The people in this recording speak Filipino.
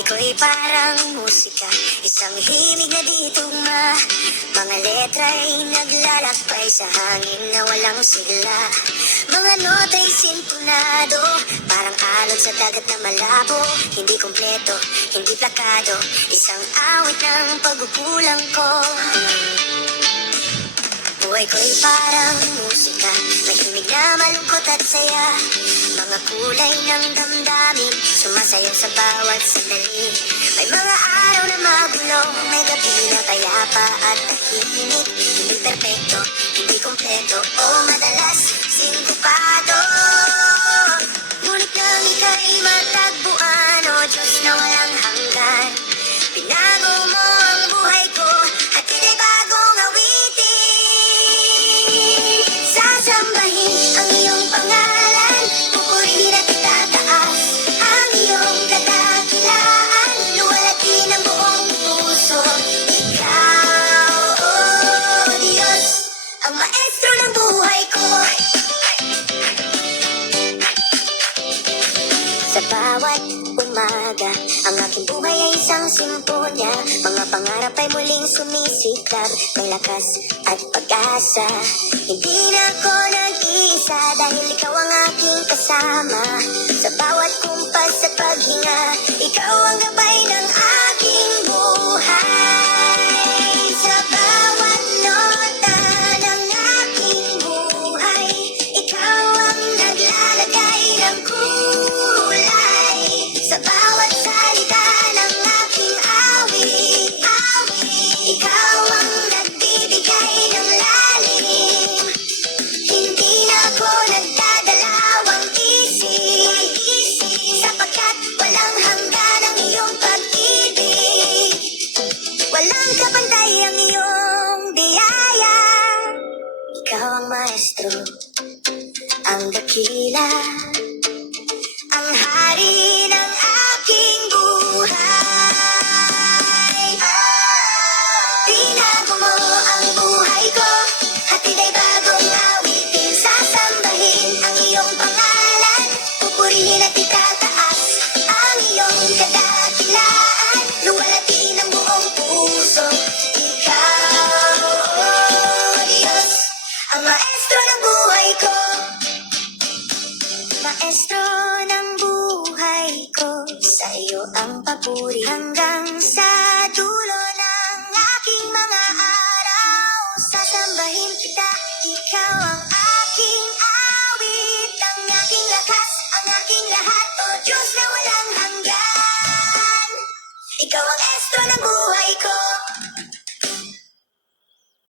Buhay ko'y parang musika, isang himig na di tugma. Mga letra'y naglalakbay sa hangin na walang sigla. Mga nota'y sintonado, parang alon sa dagat na malabo. Hindi kompleto, hindi plakado, isang awit ng pagkukulang ko. Buhay ko'y parang musika, mahimig na malungkot at saya. Mga kulay ng damdamin, sumasayaw sa bawat sandali. May mga araw na magulong, may gabi na payapa at tahimik. Hindi perpekto, hindi kompleto, o madalas sinkopado. Ngunit nang ika'y matagpuan, o Diyos na walang hanggan, binago mo ang buhay ko at tinay bagong awitin. Sasambahin ang iyong pangalan, pupurihin at itataas ang iyong kadakilaan. Luwalhatin ang buong puso, ikaw, oh Diyos, ang maestro ng buhay ko. Sa bawat umaga, ang aking buhay ay isang simponya. Mga pangarap ay muling sumisiklab ng lakas at pag-asa. Hindi na ako nag-iisa dahil ikaw ang aking kasama. Sa bawat kumpas at paghinga, ikaw ang gabay ng aking buhay. Sa bawat nota ng aking buhay, ikaw ang naglalagay ng kulay. Sa bawat salita ng aking awit, ikaw ang nagbibigay ng lalim. Hindi na ako nagdadalawang isip, sapagkat walang hanggan ang iyong pag-ibig. Walang kapantay ang iyong biyaya. Ikaw ang maestro, ang dakila, ang hari ng aking buhay. Binago mo ang buhay ko, hatid ay bagong awitin. Sasambahin ang iyong pangalan, pupurihin at itataas ang iyong kadakilaan. Luwalhatin ang buong puso, ikaw, oh Diyos, ang maestro ng buhay ko. Maestro ng buhay ko, sa iyo ang papuri hanggang